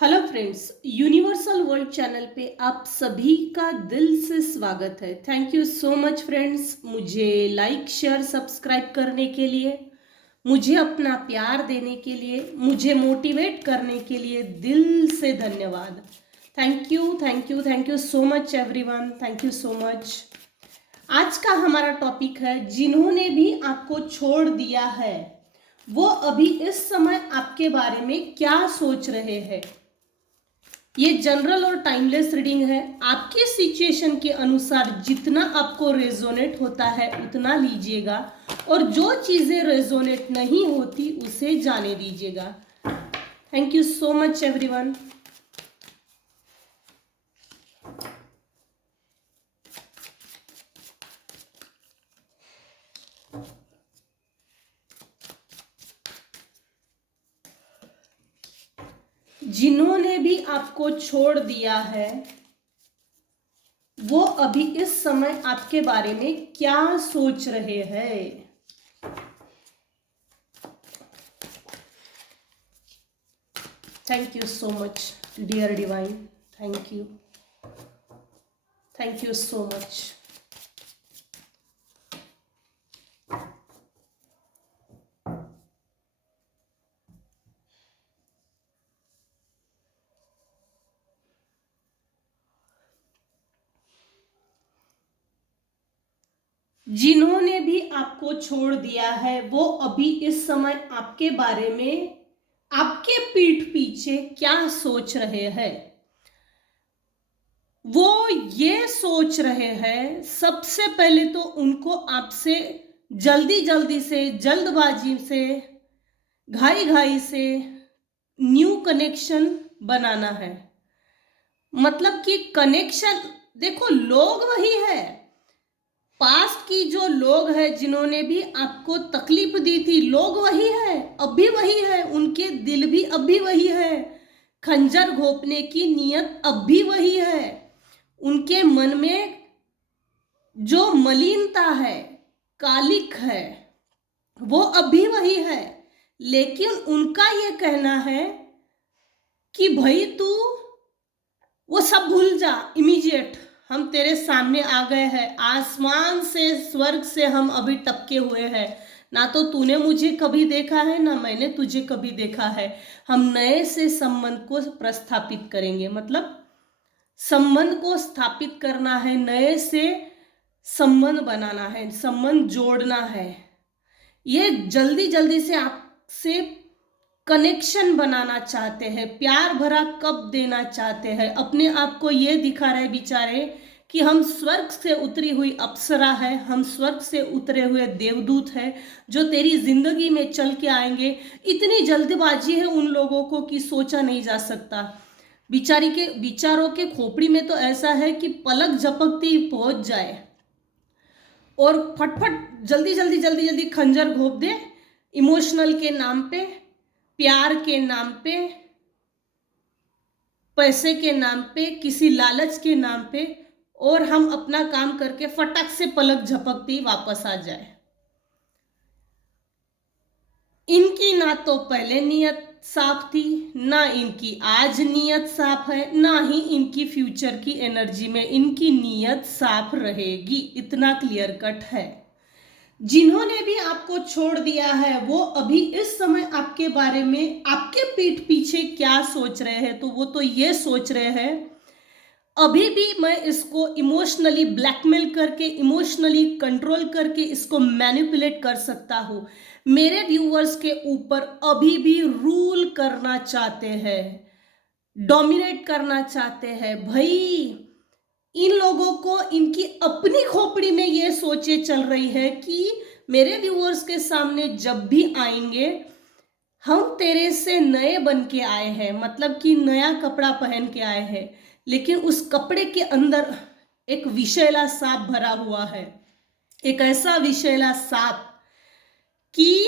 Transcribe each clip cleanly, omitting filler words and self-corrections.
Hello friends, universal world channel पे आप सभी का दिल से स्वागत है। Thank you so much friends, मुझे लाइक शेयर सब्सक्राइब करने के लिए, मुझे अपना प्यार देने के लिए, मुझे मोटिवेट करने के लिए दिल से धन्यवाद। Thank you thank you thank you so much everyone, thank you so much. आज का हमारा टॉपिक है, जिन्होंने भी आपको छोड़ दिया है वो अभी इस समय आपके बारे में क्या सोच रहे हैं। ये जनरल और टाइमलेस रीडिंग है। आपके सिचुएशन के अनुसार जितना आपको रेजोनेट होता है उतना लीजिएगा, और जो चीजें रेजोनेट नहीं होती उसे जाने दीजिएगा। Thank you so much everyone. जिन्होंने भी आपको छोड़ दिया है वो अभी इस समय आपके बारे में क्या सोच रहे हैं। Thank you so much dear divine, thank you so much. जिन्होंने भी आपको छोड़ दिया है वो अभी इस समय आपके बारे में, आपके पीठ पीछे क्या सोच रहे हैं। वो ये सोच रहे हैं, सबसे पहले तो उनको आपसे जल्दी जल्दी से, जल्दबाजी से, घाई घाई से न्यू कनेक्शन बनाना है। मतलब कि कनेक्शन, देखो लोग वही है, पास्ट की जो लोग हैं जिन्होंने भी आपको तकलीफ दी थी, लोग वही है, अब भी वही है, उनके दिल भी अब भी वही है, खंजर घोंपने की नीयत अब भी वही है, उनके मन में जो मलिनता है, कालिक है, वो अब भी वही है। लेकिन उनका ये कहना है कि भाई तू वो सब भूल जा, इमीडिएट हम तेरे सामने आ गए हैं, आसमान से, स्वर्ग से हम अभी टपके हुए हैं। ना तो तूने मुझे कभी देखा है, ना मैंने तुझे कभी देखा है। हम नए से संबंध को प्रस्थापित करेंगे, मतलब संबंध को स्थापित करना है, नए से संबंध बनाना है, संबंध जोड़ना है। ये जल्दी जल्दी से आपसे कनेक्शन बनाना चाहते हैं, प्यार भरा कब देना चाहते हैं, अपने आप को ये दिखा रहे बेचारे कि हम स्वर्ग से उतरी हुई अप्सरा है, हम स्वर्ग से उतरे हुए देवदूत है जो तेरी जिंदगी में चल के आएंगे। इतनी जल्दबाजी है उन लोगों को कि सोचा नहीं जा सकता। बिचारी के विचारों के खोपड़ी में तो ऐसा है कि पलक झपकते ही पहुंच जाए और फटफट जल्दी जल्दी जल्दी जल्दी खंजर घोंप दे, इमोशनल के नाम पे, प्यार के नाम पे, पैसे के नाम पे, किसी लालच के नाम पे, और हम अपना काम करके फटक से पलक झपकती वापस आ जाए। इनकी ना तो पहले नियत साफ थी, ना इनकी आज नियत साफ है, ना ही इनकी फ्यूचर की एनर्जी में इनकी नियत साफ रहेगी। इतना क्लियर कट है। जिन्होंने भी आपको छोड़ दिया है वो अभी इस समय आपके बारे में, आपके पीठ पीछे क्या सोच रहे हैं, तो वो तो ये सोच रहे हैं, अभी भी मैं इसको इमोशनली ब्लैकमेल करके, इमोशनली कंट्रोल करके इसको मैनिपुलेट कर सकता हूं। मेरे व्यूअर्स के ऊपर अभी भी रूल करना चाहते हैं, डोमिनेट करना चाहते हैं। भाई इन लोगों को इनकी अपनी खोपड़ी में ये सोचे चल रही है कि मेरे व्यूअर्स के सामने जब भी आएंगे, हम तेरे से नए बन के आए हैं, मतलब कि नया कपड़ा पहन के आए हैं, लेकिन उस कपड़े के अंदर एक विषैला सांप भरा हुआ है। एक ऐसा विषैला सांप कि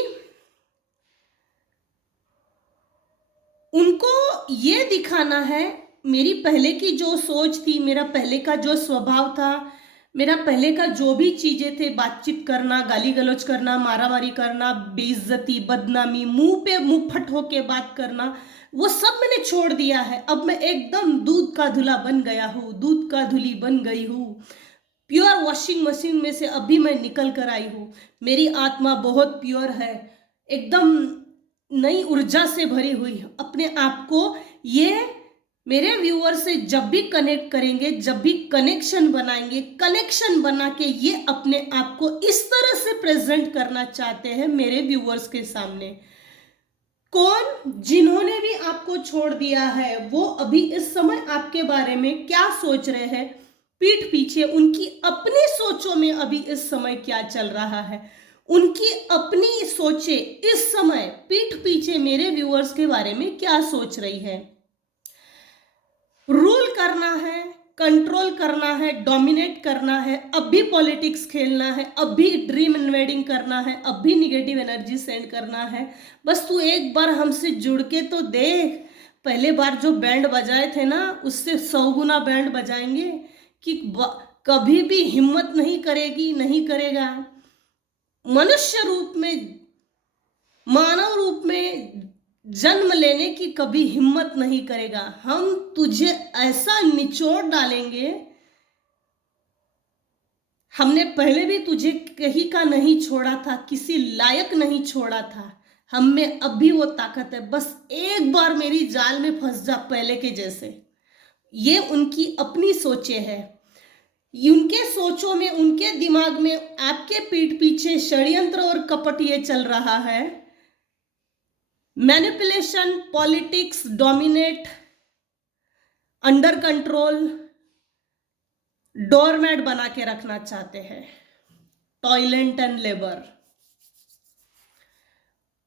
उनको ये दिखाना है, मेरी पहले की जो सोच थी, मेरा पहले का जो स्वभाव था, मेरा पहले का जो भी चीजें थे, बातचीत करना, गाली गलौज करना, मारामारी करना, बेइज्जती, बदनामी, मुंह पे मुंह फट होके बात करना, वो सब मैंने छोड़ दिया है। अब मैं एकदम दूध का धुला बन गया हूँ, दूध का धुली बन गई हूँ। प्योर वॉशिंग मशीन में से अभी मैं निकल कर आई हूँ। मेरी आत्मा बहुत प्योर है, एकदम नई ऊर्जा से भरी हुई है। अपने आप को ये मेरे व्यूअर से जब भी कनेक्ट करेंगे, जब भी कनेक्शन बनाएंगे, कनेक्शन बना के ये अपने आप को इस तरह से प्रेजेंट करना चाहते हैं मेरे व्यूअर्स के सामने। कौन? जिन्होंने भी आपको छोड़ दिया है, वो अभी इस समय आपके बारे में क्या सोच रहे हैं, पीठ पीछे उनकी अपनी सोचों में अभी इस समय क्या चल रहा है, उनकी अपनी सोचे इस समय पीठ पीछे मेरे व्यूअर्स के बारे में क्या सोच रही है। रूल करना है, कंट्रोल करना है, डोमिनेट करना है, अब भी पॉलिटिक्स खेलना है, अब भी ड्रीम इन्वेडिंग करना है, अब भी निगेटिव एनर्जी सेंड करना है। बस तू एक बार हमसे जुड़ के तो देख। पहले बार जो बैंड बजाए थे ना, उससे 100 गुना बैंड बजाएंगे कि कभी भी हिम्मत नहीं करेगी, नहीं करेगा। मनुष्य रूप में, मानव रूप में जन्म लेने की कभी हिम्मत नहीं करेगा। हम तुझे ऐसा निचोड़ डालेंगे। हमने पहले भी तुझे कहीं का नहीं छोड़ा था, किसी लायक नहीं छोड़ा था। हम में अब भी वो ताकत है, बस एक बार मेरी जाल में फंस जा पहले के जैसे। ये उनकी अपनी सोचे है। उनके सोचों में, उनके दिमाग में आपके पीठ पीछे षड्यंत्र और कपट ये चल रहा है। Manipulation, politics, dominate, under control, doormat बना के रखना चाहते हैं, टॉयलेट एंड लेबर।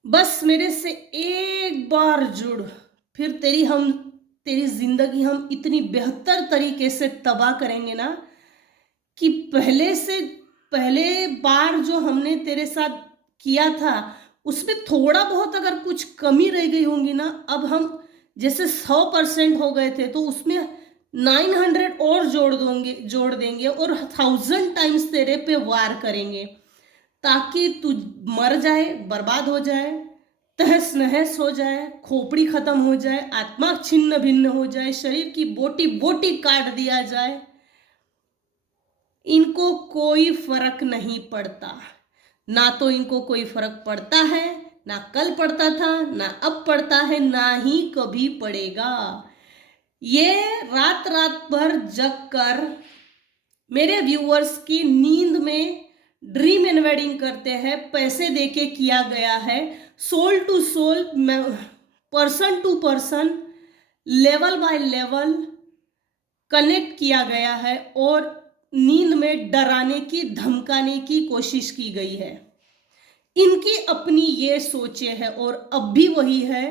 बस मेरे से एक बार जुड़, फिर तेरी जिंदगी हम इतनी बेहतर तरीके से तबाह करेंगे ना कि पहले बार जो हमने तेरे साथ किया था उसमें थोड़ा बहुत अगर कुछ कमी रह गई होंगी ना, अब हम जैसे 100% हो गए थे तो उसमें 900 और जोड़ देंगे और 1000 टाइम्स तेरे पे वार करेंगे, ताकि तू मर जाए, बर्बाद हो जाए, तहस नहस हो जाए, खोपड़ी खत्म हो जाए, आत्मा छिन्न भिन्न हो जाए, शरीर की बोटी बोटी काट दिया जाए। इनको कोई फर्क नहीं पड़ता। ना तो इनको कोई फर्क पड़ता है, ना कल पड़ता था, ना अब पड़ता है, ना ही कभी पड़ेगा। ये रात रात भर जग कर मेरे व्यूअर्स की नींद में ड्रीम इन्वेडिंग करते हैं। पैसे देके किया गया है, soul to soul, person to person, level by level connect किया गया है और नींद में डराने की, धमकाने की कोशिश की गई है। इनकी अपनी ये सोचे है और अब भी वही है।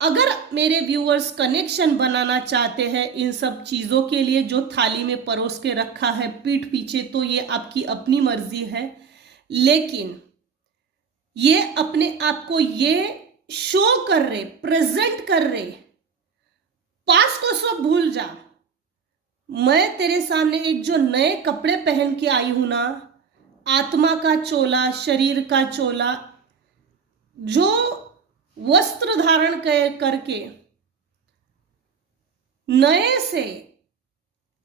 अगर मेरे व्यूअर्स कनेक्शन बनाना चाहते हैं इन सब चीज़ों के लिए जो थाली में परोस के रखा है पीठ पीछे, तो ये आपकी अपनी मर्जी है, लेकिन ये अपने आप को ये शो कर रहे, प्रेजेंट कर रहे, पास को सब भूल जा। मैं तेरे सामने एक जो नए कपड़े पहन के आई हूं ना, आत्मा का चोला, शरीर का चोला, जो वस्त्र धारण करके नए से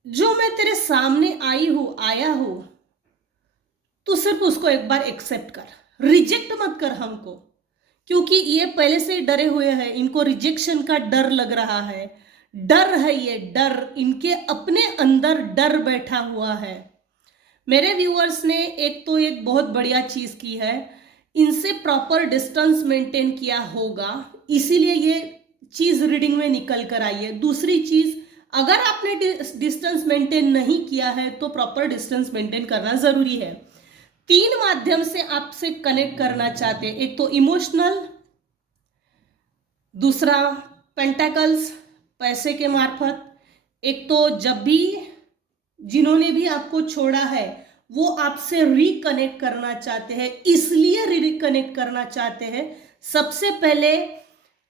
जो मैं तेरे सामने आया हूं, तू सिर्फ उसको एक बार एक्सेप्ट कर, रिजेक्ट मत कर हमको, क्योंकि ये पहले से ही डरे हुए हैं। इनको रिजेक्शन का डर लग रहा है, डर है, ये डर इनके अपने अंदर डर बैठा हुआ है। मेरे व्यूअर्स ने एक बहुत बढ़िया चीज की है, इनसे प्रॉपर डिस्टेंस मेंटेन किया होगा, इसीलिए ये चीज रीडिंग में निकल कर आई है। दूसरी चीज, अगर आपने डिस्टेंस मेंटेन नहीं किया है तो प्रॉपर डिस्टेंस मेंटेन करना जरूरी है। 3 माध्यम से आपसे कनेक्ट करना चाहते हैं, एक तो इमोशनल, दूसरा पेंटाकल्स, पैसे के मार्फत, एक तो जब भी जिन्होंने भी आपको छोड़ा है वो आपसे रिकनेक्ट करना चाहते हैं, इसलिए रिकनेक्ट करना चाहते हैं। सबसे पहले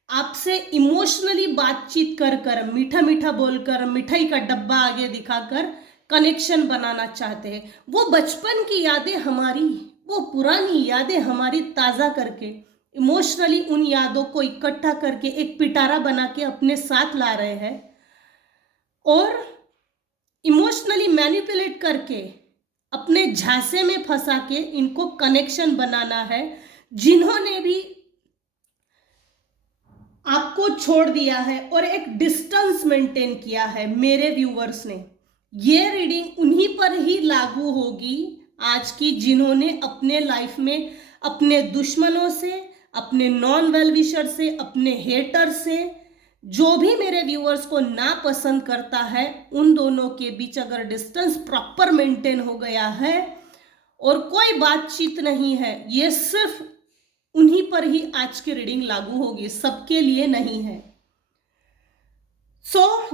आपसे इमोशनली बातचीत कर मीठा मीठा बोलकर, मिठाई का डब्बा आगे दिखाकर कनेक्शन बनाना चाहते हैं। वो बचपन की यादें हमारी, वो पुरानी यादें हमारी ताज़ा करके, इमोशनली उन यादों को इकट्ठा करके एक पिटारा बना के अपने साथ ला रहे हैं और इमोशनली मैनिपुलेट करके अपने झांसे में फंसा के इनको कनेक्शन बनाना है। जिन्होंने भी आपको छोड़ दिया है और एक डिस्टेंस मेंटेन किया है मेरे व्यूवर्स ने, ये रीडिंग उन्हीं पर ही लागू होगी आज की, जिन्होंने अपने लाइफ में अपने दुश्मनों से, अपने नॉन वेल विशर से, अपने हेटर से, जो भी मेरे व्यूअर्स को ना पसंद करता है, उन दोनों के बीच अगर डिस्टेंस प्रॉपर मेंटेन हो गया है और कोई बातचीत नहीं है, ये सिर्फ उन्हीं पर ही आज की रीडिंग लागू होगी, सबके लिए नहीं है।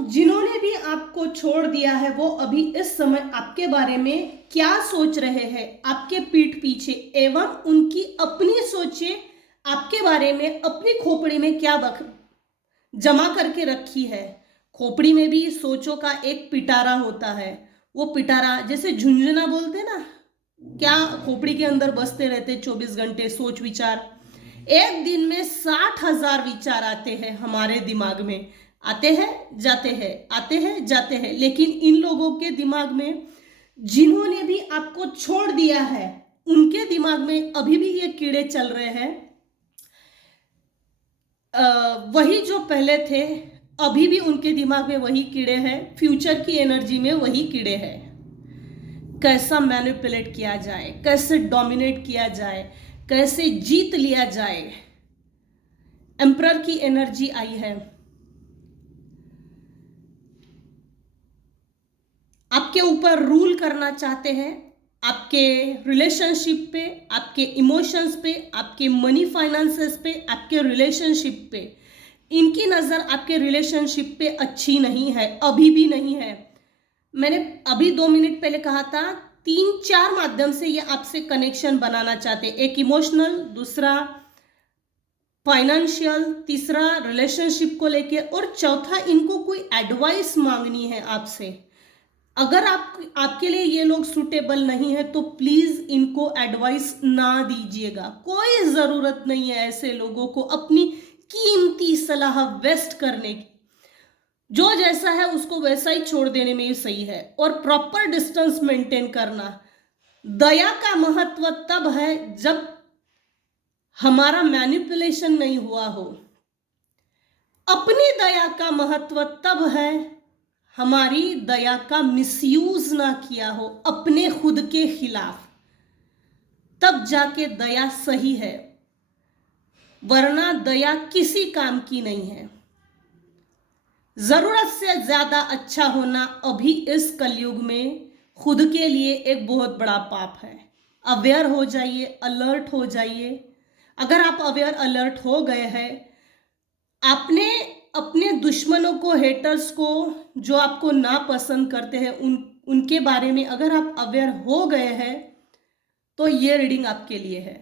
जिन्होंने भी आपको छोड़ दिया है वो अभी इस समय आपके बारे में क्या सोच रहे हैं आपके पीठ पीछे, एवं उनकी अपनी सोचे आपके बारे में अपनी खोपड़ी में क्या जमा करके रखी है। खोपड़ी में भी सोचों का एक पिटारा होता है। वो पिटारा जैसे झुंझुना बोलते ना, क्या खोपड़ी के अंदर बसते रहते 24 घंटे सोच विचार। एक दिन में 60,000 विचार आते हैं हमारे दिमाग में, आते हैं जाते हैं, आते हैं जाते हैं। लेकिन इन लोगों के दिमाग में, जिन्होंने भी आपको छोड़ दिया है, उनके दिमाग में अभी भी ये कीड़े चल रहे हैं। वही जो पहले थे, अभी भी उनके दिमाग में वही कीड़े हैं, फ्यूचर की एनर्जी में वही कीड़े हैं। कैसा मैनिपुलेट किया जाए, कैसे डोमिनेट किया जाए, कैसे जीत लिया जाए। एम्परर की एनर्जी आई है। आपके ऊपर रूल करना चाहते हैं, आपके रिलेशनशिप पे, आपके इमोशंस पे, आपके मनी फाइनेंसेस पे, आपके रिलेशनशिप पे। इनकी नज़र आपके रिलेशनशिप पे अच्छी नहीं है, अभी भी नहीं है। मैंने अभी 2 मिनट पहले कहा था 3-4 माध्यम से ये आपसे कनेक्शन बनाना चाहते हैं। एक इमोशनल, दूसरा फाइनेंशियल, तीसरा रिलेशनशिप को लेके, और चौथा इनको कोई एडवाइस मांगनी है आपसे। अगर आपके लिए ये लोग सूटेबल नहीं है तो प्लीज इनको एडवाइस ना दीजिएगा। कोई जरूरत नहीं है ऐसे लोगों को अपनी कीमती सलाह वेस्ट करने की। जो जैसा है उसको वैसा ही छोड़ देने में ही सही है। और प्रॉपर डिस्टेंस मेंटेन करना। दया का महत्व तब है जब हमारा मैनिपुलेशन नहीं हुआ हो। अपनी दया का महत्व तब है हमारी दया का मिसयूज ना किया हो अपने खुद के खिलाफ, तब जाके दया सही है, वरना दया किसी काम की नहीं है। जरूरत से ज्यादा अच्छा होना अभी इस कलयुग में खुद के लिए एक बहुत बड़ा पाप है। अवेयर हो जाइए, अलर्ट हो जाइए। अगर आप अवेयर अलर्ट हो गए हैं, आपने अपने दुश्मनों को, हेटर्स को, जो आपको ना पसंद करते हैं, उनके बारे में अगर आप अवेयर हो गए हैं तो ये रीडिंग आपके लिए है।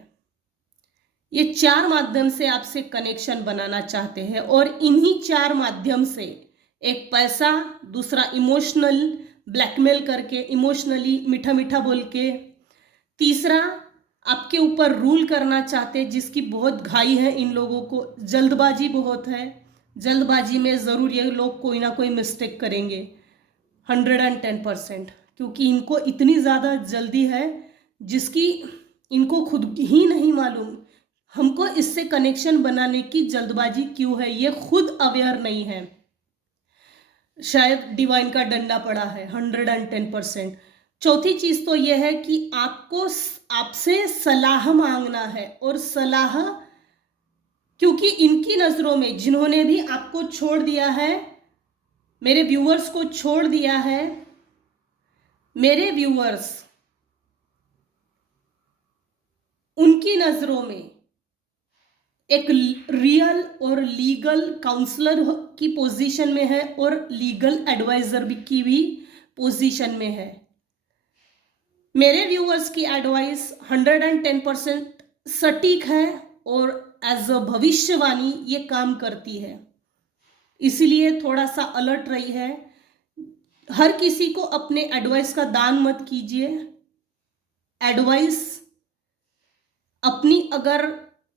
ये 4 माध्यम से आपसे कनेक्शन बनाना चाहते हैं और इन्हीं 4 माध्यम से, एक पैसा, दूसरा इमोशनल ब्लैकमेल करके, इमोशनली मीठा मीठा बोल के, तीसरा आपके ऊपर रूल करना चाहते, जिसकी बहुत घाई है इन लोगों को, जल्दबाजी बहुत है। जल्दबाजी में ज़रूर ये लोग कोई ना कोई मिस्टेक करेंगे 110%, क्योंकि इनको इतनी ज़्यादा जल्दी है जिसकी इनको खुद ही नहीं मालूम। हमको इससे कनेक्शन बनाने की जल्दबाजी क्यों है, ये खुद अवेयर नहीं है। शायद डिवाइन का डंडा पड़ा है 110%। चौथी चीज़ तो यह है कि आपको आपसे सलाह मांगना है, और सलाह, क्योंकि इनकी नज़रों में, जिन्होंने भी आपको छोड़ दिया है, मेरे व्यूअर्स को छोड़ दिया है, मेरे व्यूअर्स, उनकी नज़रों में एक रियल और लीगल काउंसलर की पोजीशन में है और लीगल एडवाइजर की भी पोजीशन में है। मेरे व्यूअर्स की एडवाइस 110% सटीक है और एज अ भविष्यवाणी ये काम करती है, इसीलिए थोड़ा सा अलर्ट रही है। हर किसी को अपने एडवाइस का दान मत कीजिए। एडवाइस अपनी अगर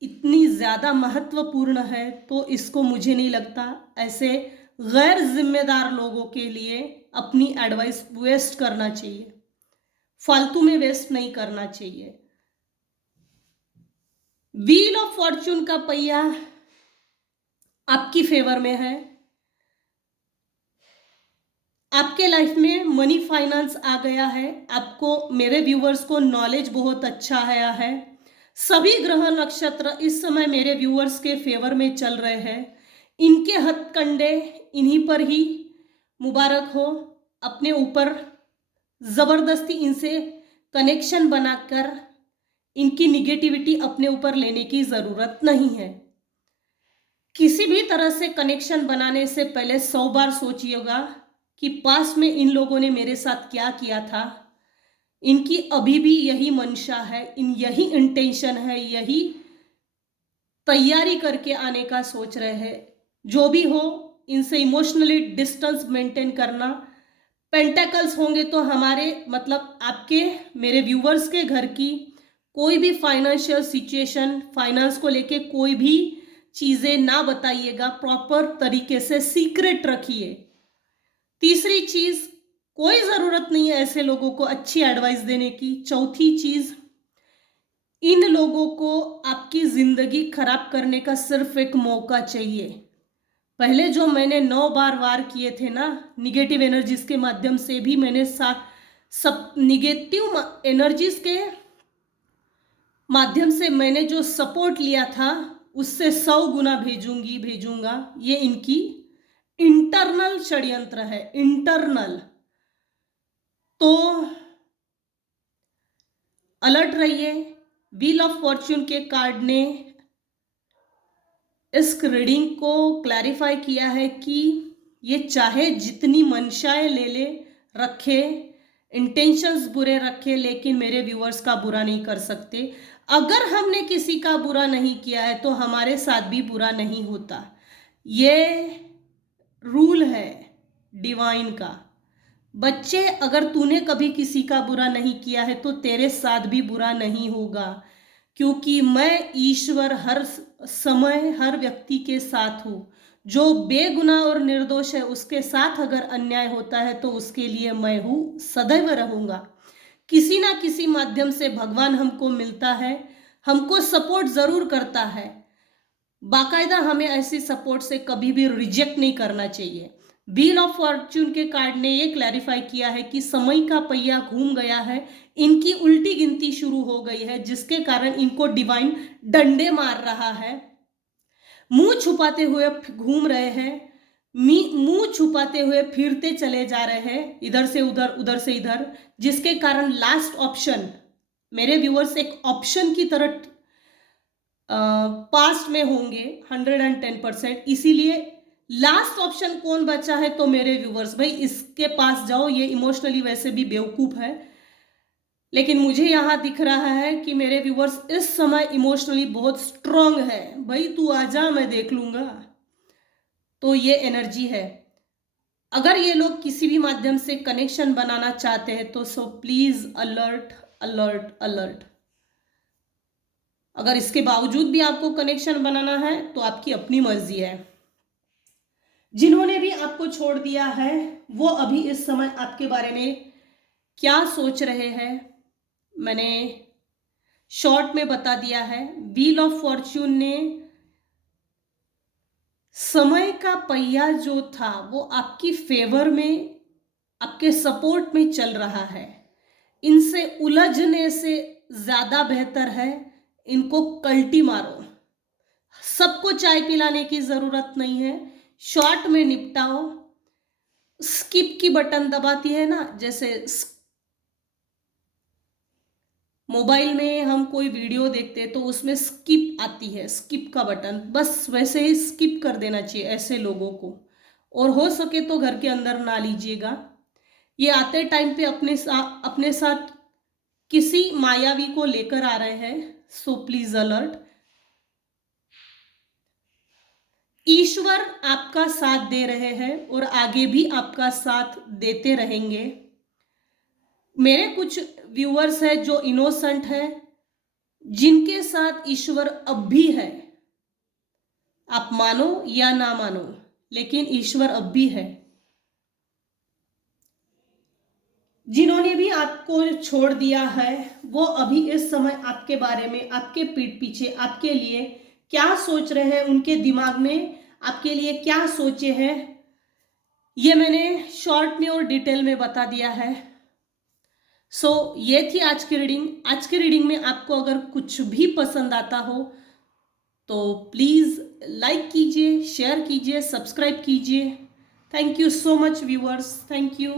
इतनी ज़्यादा महत्वपूर्ण है तो इसको मुझे नहीं लगता ऐसे गैर जिम्मेदार लोगों के लिए अपनी एडवाइस वेस्ट करना चाहिए, फालतू में वेस्ट नहीं करना चाहिए। व्हील ऑफ फॉर्च्यून का पहिया आपकी फेवर में है। आपके लाइफ में मनी फाइनेंस आ गया है। आपको, मेरे व्यूवर्स को नॉलेज बहुत अच्छा आया है। सभी ग्रह नक्षत्र इस समय मेरे व्यूवर्स के फेवर में चल रहे हैं। इनके हथकंडे इन्हीं पर ही मुबारक हो। अपने ऊपर जबरदस्ती इनसे कनेक्शन बनाकर इनकी निगेटिविटी अपने ऊपर लेने की जरूरत नहीं है। किसी भी तरह से कनेक्शन बनाने से पहले 100 बार सोचिएगा कि पास में इन लोगों ने मेरे साथ क्या किया था। इनकी अभी भी यही मंशा है, यही इंटेंशन है, यही तैयारी करके आने का सोच रहे हैं। जो भी हो, इनसे इमोशनली डिस्टेंस मेंटेन करना। पेंटेकल्स होंगे तो हमारे मतलब आपके, मेरे व्यूवर्स के घर की कोई भी फाइनेंशियल सिचुएशन, फाइनेंस को लेके कोई भी चीजें ना बताइएगा, प्रॉपर तरीके से सीक्रेट रखिए। तीसरी चीज, कोई जरूरत नहीं है ऐसे लोगों को अच्छी एडवाइस देने की। चौथी चीज, इन लोगों को आपकी जिंदगी खराब करने का सिर्फ एक मौका चाहिए। पहले जो मैंने 9 बार वार किए थे ना निगेटिव एनर्जीज के माध्यम से भी, मैंने सब निगेटिव एनर्जीज के माध्यम से मैंने जो सपोर्ट लिया था उससे 100 गुना भेजूंगा। ये इनकी इंटरनल षड्यंत्र है, इंटरनल। तो अलर्ट रहिए। व्हील ऑफ फॉर्च्यून के कार्ड ने इस रीडिंग को क्लैरिफाई किया है कि ये चाहे जितनी मंशाएं ले ले रखे, इंटेंशंस बुरे रखे, लेकिन मेरे व्यूअर्स का बुरा नहीं कर सकते। अगर हमने किसी का बुरा नहीं किया है तो हमारे साथ भी बुरा नहीं होता। ये रूल है डिवाइन का। बच्चे, अगर तूने कभी किसी का बुरा नहीं किया है तो तेरे साथ भी बुरा नहीं होगा, क्योंकि मैं ईश्वर हर समय हर व्यक्ति के साथ हूँ। जो बेगुनाह और निर्दोष है उसके साथ अगर अन्याय होता है तो उसके लिए मैं हूँ, सदैव रहूंगा। किसी ना किसी माध्यम से भगवान हमको मिलता है, हमको सपोर्ट जरूर करता है। बाकायदा हमें ऐसी सपोर्ट से कभी भी रिजेक्ट नहीं करना चाहिए। व्हील ऑफ फॉर्च्यून के कार्ड ने ये क्लैरिफाई किया है कि समय का पहिया घूम गया है, इनकी उल्टी गिनती शुरू हो गई है, जिसके कारण इनको डिवाइन डंडे मार रहा है। मुंह छुपाते हुए घूम रहे हैं, मुंह छुपाते हुए फिरते चले जा रहे हैं, इधर से उधर उधर से इधर, जिसके कारण लास्ट ऑप्शन, मेरे व्यूअर्स एक ऑप्शन की तरह पास्ट में होंगे 110%। इसीलिए लास्ट ऑप्शन कौन बचा है तो मेरे व्यूवर्स, भाई इसके पास जाओ। ये इमोशनली वैसे भी बेवकूफ है, लेकिन मुझे यहां दिख रहा है कि मेरे व्यूवर्स इस समय इमोशनली बहुत स्ट्रांग है। भाई तू आजा, मैं देख लूंगा। तो ये एनर्जी है। अगर ये लोग किसी भी माध्यम से कनेक्शन बनाना चाहते हैं तो so please alert alert alert. अगर इसके बावजूद भी आपको कनेक्शन बनाना है तो आपकी अपनी मर्जी है। जिन्होंने भी आपको छोड़ दिया है वो अभी इस समय आपके बारे में क्या सोच रहे हैं, मैंने शॉर्ट में बता दिया है। व्हील ऑफ फॉर्च्यून ने समय का पहिया जो था वो आपकी फेवर में, आपके सपोर्ट में चल रहा है। इनसे उलझने से ज्यादा बेहतर है इनको कल्टी मारो। सबको चाय पिलाने की जरूरत नहीं है, शॉर्ट में निपटाओ। स्किप की बटन दबाती है ना, जैसे मोबाइल में हम कोई वीडियो देखते हैं तो उसमें स्किप आती है, स्किप का बटन, बस वैसे ही स्किप कर देना चाहिए ऐसे लोगों को। और हो सके तो घर के अंदर ना लीजिएगा। ये आते टाइम पे अपने साथ किसी मायावी को लेकर आ रहे हैं, सो प्लीज अलर्ट। ईश्वर आपका साथ दे रहे हैं और आगे भी आपका साथ देते रहेंगे। मेरे कुछ व्यूअर्स हैं जो इनोसेंट हैं, जिनके साथ ईश्वर अब भी है। आप मानो या ना मानो, लेकिन ईश्वर अब भी है। जिन्होंने भी आपको छोड़ दिया है, वो अभी इस समय आपके बारे में, आपके पीठ पीछे आपके लिए क्या सोच रहे हैं, उनके दिमाग में आपके लिए क्या सोचे हैं, ये मैंने शॉर्ट में और डिटेल में बता दिया है। ये थी आज की रीडिंग। आज की रीडिंग में आपको अगर कुछ भी पसंद आता हो तो प्लीज़ लाइक कीजिए, शेयर कीजिए, सब्सक्राइब कीजिए। Thank you so much viewers, thank you.